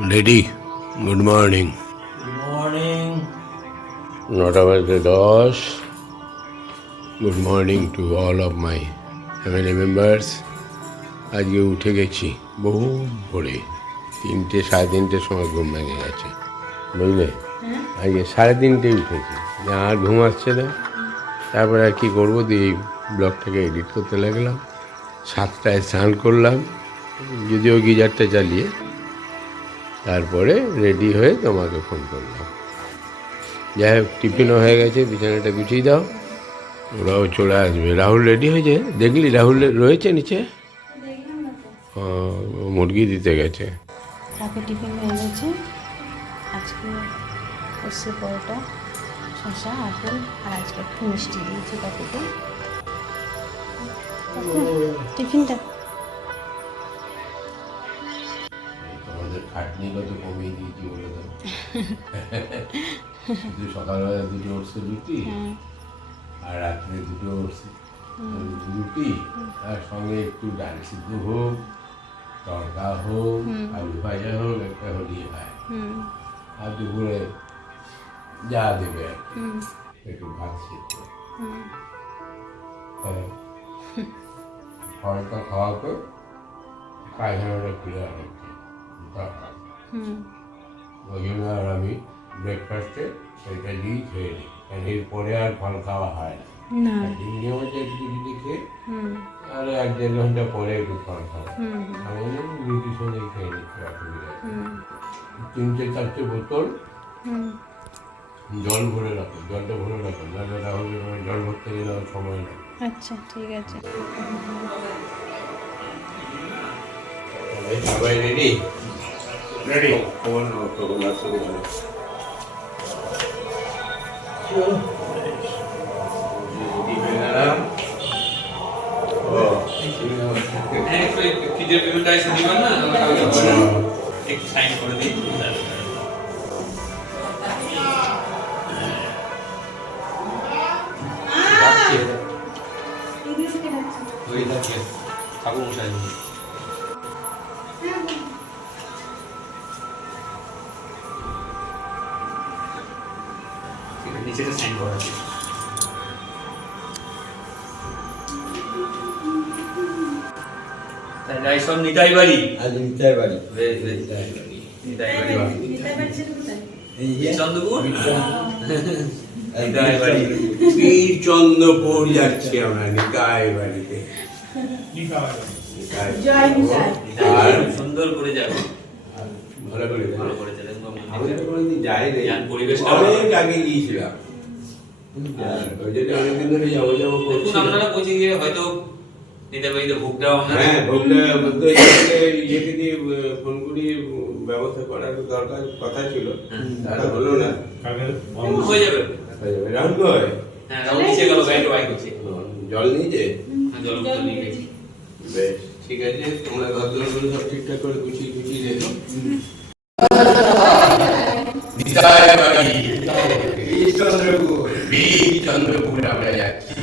Lady good morning morning নটা বাজে দশ good morning to all of my family members আজকে উঠে গেছি বহু ভোরে। তিনটে সাড়ে তিনটের সময় ঘুম ভেঙে গেছে। বুঝলে? আজকে সাড়ে তিনটে উঠেছি। যে আর ঘুম আসছে না। তারপরে আর কী করব? দিয়ে ব্লগটাকে এডিট করতে লাগলাম। সাতটায় স্নান করলাম। যদিও গিজারটা চালিয়ে তারপরে রেডি হয়ে তোমাকে ফোন করলাম। যাই হোক টিফিনও হয়ে গেছে বিছানাটা গুছিয়ে দাও। ওরাও চলে আসবে। রাহুল রেডি হয়েছে? দেখলি রাহুল রয়েছে নিচে? মুরগি দিতে গেছে। কাকে টিফিন হয়ে গেছে। আজকে পরোটা শসা আপেল আর আজকে একটু মিষ্টি দিয়েছি কাকুকে টিফিনটা তোমাদের খাটনি কত কমিয়ে দিয়েছি বলে দাও। সকালবেলা দুটো ওটসে রুটি হ্যাঁ। আর রাত্রে দুটো ওটস রুটি তার সঙ্গে একটু ডাল সিদ্ধ হোক তড়কা হোক আলু ভাজা হোক একটা হলি হয় আর দুপুরে যা দেবে আর কি। একটু ভাত সিদ্ধ। হ্যাঁ খাওয়াতে পায়খানাটা ক্লিয়ার হচ্ছে দরকার হুম ওই জন্য আর আমি ব্রেকফাস্টে সেটা দিয়েই খেয়ে নিই। কারণ এরপরে আর ফল খাওয়া হয় না। হচ্ছে একটু যদি খেয়ে আর এক দেড় ঘণ্টা পরে একটু ফল খাওয়া হুম। আমি রুটির সঙ্গে খেয়ে নিচ্ছি অসুবিধা তিনটে চারটে বোতল জল ভরে রাখো জলটা ভরে রাখো। নাহলে রাহুল জল ভরতে গেলে সময় নেই। আচ্ছা ঠিক আছে। সবাই রেডি রেডি খিদের পেমেন্ট আছে দিবেন না একটু সাইন করে দিই তাই সব নিতাই বাড়ি? আজ নিতাই বাড়ি। নিতাই চন্দ্রপুর নিতাই বাড়ি চন্দ্রপুর যাচ্ছি আমরা নিকায় বাড়িতে। সুন্দর করে যাবে। ভালো করে ভালো করে যাবে আমি তো কোনোদিন যাই রে। পরিবেশটা অনেক আগে গিয়েছিলাম। ওই জন্য অনেকদিন ধরে যাব যাব আপনারা কোচিং হয়তো হ্যাঁ দিয়ে ফোন করি ব্যবস্থা করার দরকার কথা ছিল। তার হলো না। হয়ে যাবে। হয়ে যাবে। রাহুল কই? হ্যাঁ রাউন্ড নিচে গেল গাড়িটা বাইক হচ্ছে জল হ্যাঁ, জল নিয়ে গেছি। বেশ। ঠিক আছে তোমরা ঘর সব ঠিকঠাক করে গুছিয়ে গুছিয়ে রেখো বিদায় বাড়ি চন্দ্রপুর বীর চন্দ্রপুর আমরা যাচ্ছি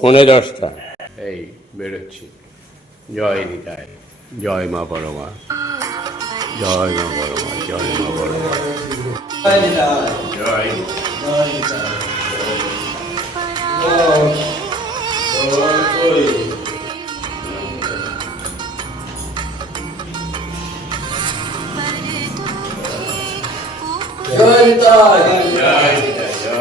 পৌনে দশটা এই বেরোচ্ছি জয় নিতাই জয় মা পরমা জয় মা পরমা জয় মা পরমা জয় জয় নিতাই জয় নিতাই জয় নিতাই জয়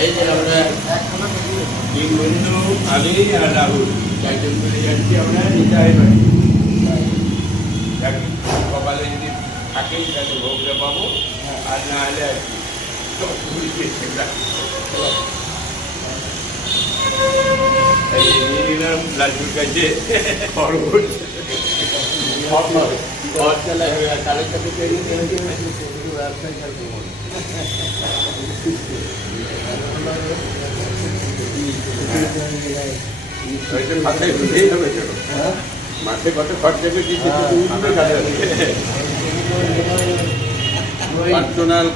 এই যে আমরা বন্ধু আমি আর রাহুল চারজন করে যাচ্ছি আমরা নিতাই বাড়ি কপালে থাকেই তাহলে ভোগটা পাবো আর না হলে আর কি নিয়ে নিলাম লাড্ডুর কাছে করে মাথায় ঢুকেই কত খরচা করছি পার্সোনাল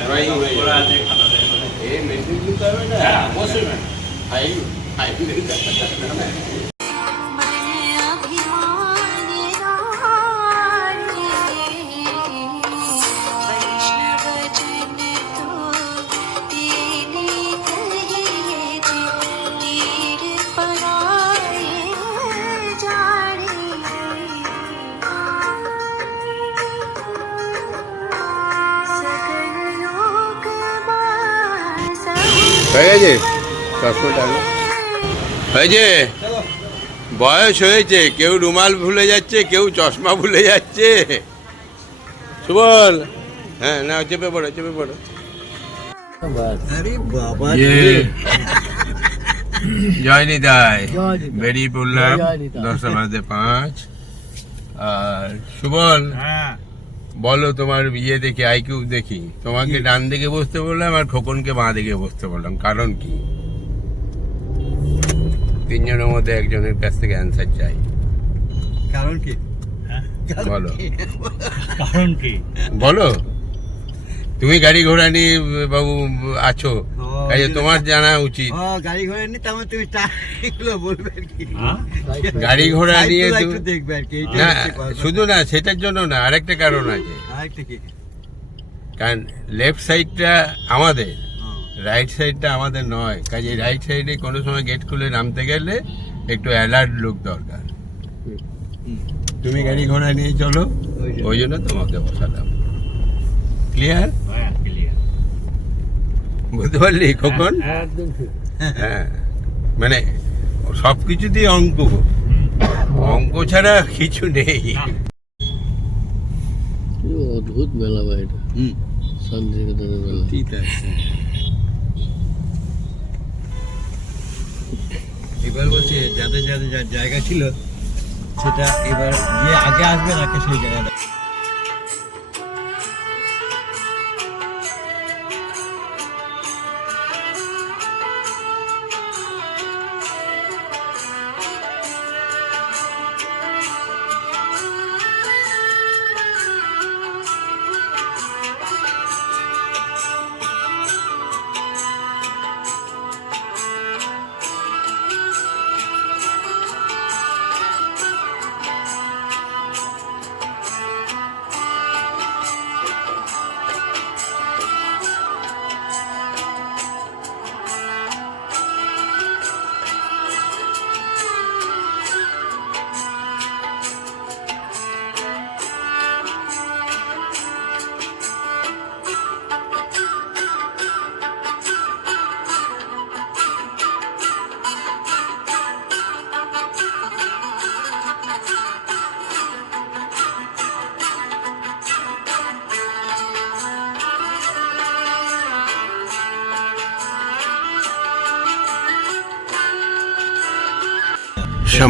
ড্রয়িং হয়ে। ওরা আছে খাতাতে এই মেশিন দিতে হবে না? হ্যাঁ অবশ্যই ma'am. ấy ấy cứ đứng cạnh mặt đất nó Đấy cái gì? হয়েছে বয়স হয়েছে কেউ রুমাল ভুলে যাচ্ছে কেউ চশমা ভুলে যাচ্ছে। সুবল হ্যাঁ না চেপে পড়ো চেপে পড়ো। আরে বাবা বেরিয়ে পড়লাম দশটা বাজে পাঁচ। আর সুবল বলো তোমার ইয়ে দেখি আইকিউ দেখি। তোমাকে ডান দিকে বসতে বললাম আর খোকনকে বাঁ দিকে বসতে বললাম কারণ কি? তিনজনের মধ্যে একজনের কাছ থেকে অ্যান্সার চাই। কারণ কি? বলো। কারণ কি? বলো। তুমি গাড়ি ঘোড়া নিয়ে বাবু আছো। কাজে তোমার জানা উচিত। গাড়ি ঘোড়া নিয়ে তেমন তুমি এগুলো বলবে কি। হ্যাঁ? গাড়ি ঘোড়া নিয়ে to তুমি- একটু দেখবে আর কি না শুধু না সেটার জন্য না আরেকটা কারণ আছে। আরেকটা কি? কারণ লেফট সাইডটা আমাদের। রাইট সাইডটা আমাদের নয়। কাজে রাইট সাইডে কোনো সময় গেট খুলে নামতে গেলে একটু অ্যালার্ট লোক দরকার। তুমি গাড়ি ঘোড়া নিয়ে চলো ওই জন্য। তোমাকে বসালাম। ক্লিয়ার হ্যাঁ ক্লিয়ার বুঝতে পারলি কখন? হ্যাঁ মানে সব কিছুতেই অঙ্ক। অঙ্ক ছাড়া কিছু নেই। অদ্ভুত মেলা বা এটা। হুম। শান্তিনিকেতনের মেলা। ঠিক আছে। এবার বলছে যাদের যাদের জায়গা ছিল সেটা এবার যে আগে আসবে তাকে সেই জায়গাটা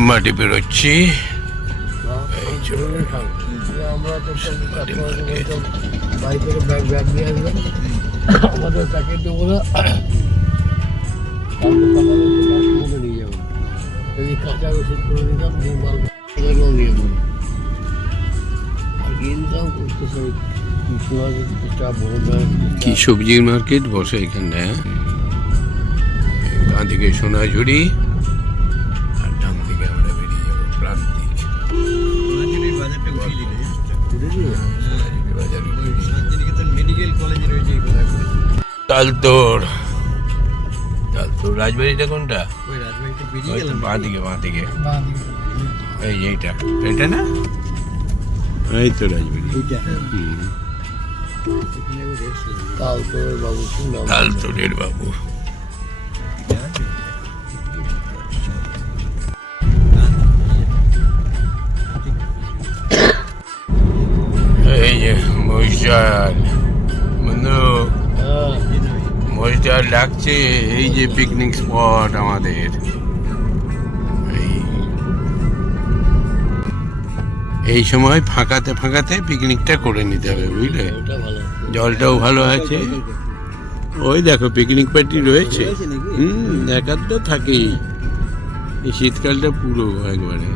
সাম্মাটি বেরোচ্ছি ব্যাগ ব্যাগ নিয়ে প্যাকেট নিয়ে কাঁচা নিয়ে কি সবজির মার্কেট বসে এখানে? বাঁ দিকে সোনাঝুরি। তালতোড় তো রাজবাড়িটা কোনটা? বাঁ দিকে বাঁ দিকে এই এইটা। এটা না? এই তো রাজবাড়ি। তারপরে বাবু শুনলাম বাবু। মহিষাল। বন্ধু, মহিষাল ডাকছে, এই যে পিকনিক স্পট আমাদের। এই। সময় ফাঁকাতে ফাঁকাতে পিকনিকটা করে নিতে হবে, বুঝলে? জলটাও ভালো আছে। ওই দেখো পিকনিক পার্টি রয়েছে? হুম একাধ তো থাকেই। এই শীতকালটা পুরো একবারে।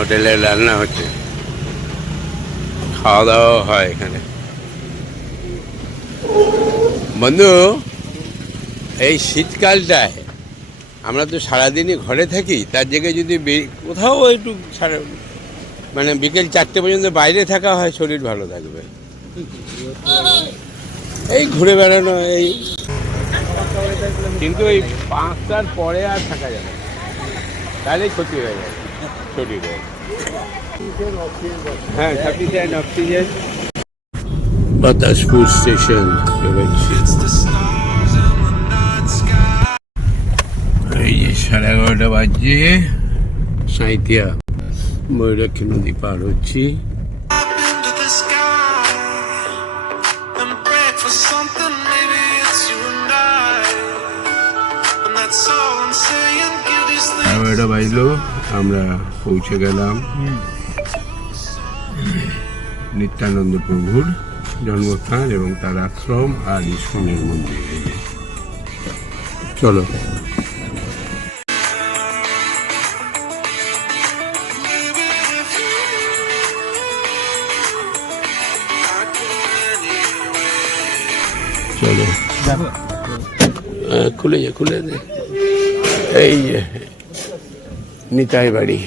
হোটেলে রান্না হচ্ছে। খাওয়া দাওয়া হয় এখানে। বন্ধু, এই শীতকালটায় আমরা তো সারাদিনই ঘরে থাকি, তার জায়গায় যদি কোথাও একটু সারা মানে বিকেল চারটে পর্যন্ত বাইরে থাকা হয়, শরীর ভালো থাকবে। এই ঘুরে বেড়ানো, এই কিন্তু এই পাঁচটার পরে আর থাকা যাবে। তাহলেই ক্ষতি হয়ে যাবে। শরীরে হ্যাঁ সাফিসিয়েন্ট অক্সিজেন। বাতাসপুর স্টেশন এই যে সাড়ে এগারোটা বাজছে। সাঁইতিয়া ময়ূরাক্ষী নদী পার হচ্ছি। Things. বাজলো আমরা পৌঁছে গেলাম। নিত্যানন্দ প্রভুর জন্মস্থান এবং তার আশ্রম আর ইস্কনের মন্দির। চলো। চলো। খুলে যা, খুলে দে। এই নিতাই বাড়ি।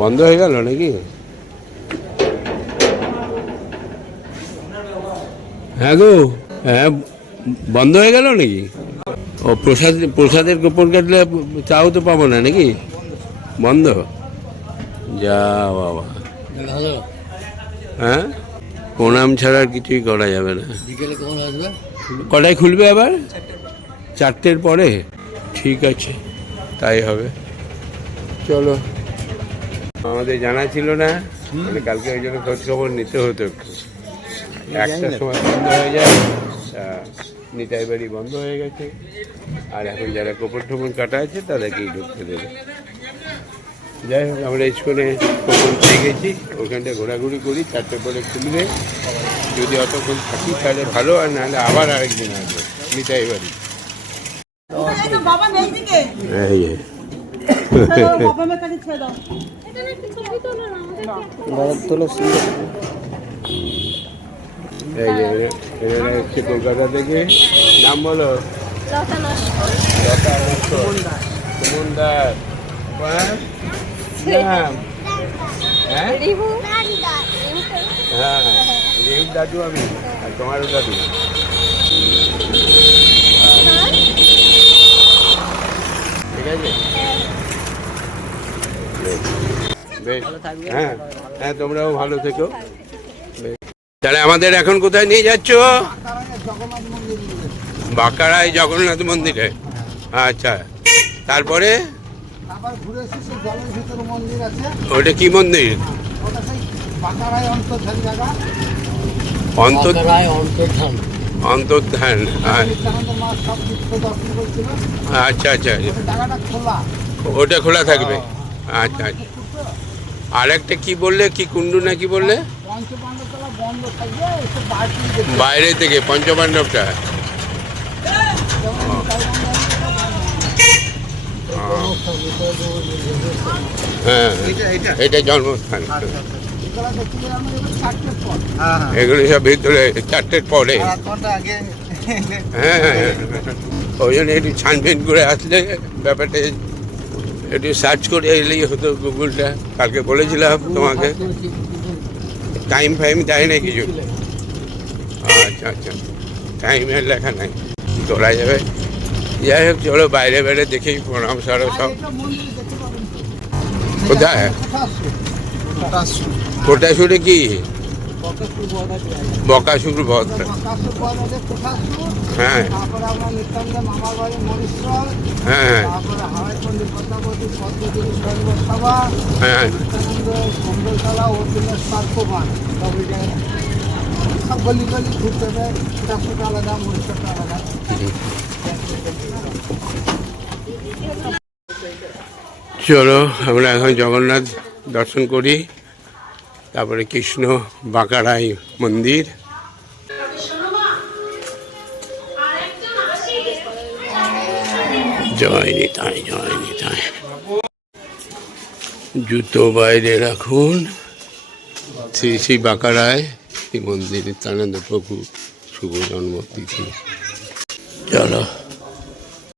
বন্ধ হয়ে গেল নাকি? হ্যাঁ গো হ্যাঁ বন্ধ হয়ে গেল নাকি? ও প্রসাদ প্রসাদের গোপন কাটলে চাও তো পাবো না নাকি? বন্ধ? যা বাবা। হ্যাঁ? প্রণাম ছাড়া আর কিছুই করা যাবে না। কটায় খুলবে আবার? চারটের পরে। ঠিক আছে তাই হবে। চলো। আমাদের জানা ছিল না। মানে কালকে ওই জন্য খোঁজ খবর নিতে হতো একটু। একটার সময় বন্ধ হয়ে যায় নিতাই বাড়ি বন্ধ হয়ে গেছে। আর এখন যারা কোপর টোপন কাটা আছে তাদেরকেই ঢুকতে দেবে। যাই হোক, আমরা স্কুলে কোপন পেয়ে গেছি, ওখানটা ঘোরাঘুরি করি চারটে পরে খুলবে। যদি অতক্ষণ থাকি, তাহলে ভালো, আর নাহলে আবার আরেকদিন আসবে নিতাই বাড়ি। এসছে কলকাতা থেকে। নাম বলো। লতা নস্কর। সুমনদার হ্যাঁ? নাম হ্যাঁ। হ্যাঁ। রেহুর দাদু আমি আর তোমারও দাদু। ঠিক আছে? বেশ। হ্যাঁ। হ্যাঁ তোমরাও ভালো থেকো। তাহলে আমাদের এখন কোথায় নিয়ে যাচ্ছ? বাঁকারায় জগন্নাথ মন্দিরে। আচ্ছা। তারপরে? আবার ঘুরে এসে সেই জলের ভিতরে মন্দির আছে। ওটা কি মন্দির? ওটা সেই বাঁকারায় অন্তর্ধান জায়গা। অন্তর করেছিল। আচ্ছা আচ্ছা। খোলা। ওটা খোলা থাকবে? আচ্ছা আচ্ছা। আর একটা কি বললে? কি কুণ্ডু না কি বললে? বাইরে থেকে পঞ্চপাণ্ডবটা। হ্যাঁ এটা জন্মস্থান। এগুলো আমরা এবার চারটের পর এগুলো সব ভিতরে চারটের পরে। হ্যাঁ হ্যাঁ হ্যাঁ। ওই জন্য একটু ছানবিন করে আসলে ব্যাপারটা একটু সার্চ করে এলেই হতো গুগলটা। কালকে বলেছিলাম তোমাকে। টাইম ফাইম দেয় না কিছু। আচ্ছা আচ্ছা। টাইমের লেখা নাই। তোলা যাবে। যাই হোক, চলো বাইরে বাইরে দেখেই প্রণাম সারো সব। কোথায়? কোটাসুরে কি? বকাসুর ভদ্র হ্যাঁ। হ্যাঁ হ্যাঁ। হ্যাঁ গলি ঘুরতে চলো, আমরা এখন জগন্নাথ দর্শন করি। তারপরে কৃষ্ণ বাঁকারাই মন্দির। জুতো বাইরে রাখুন। শ্রী শ্রী বাঁকারায় মন্দির নিত্যানন্দ প্রভু শুভ জন্মতিথি। চলো।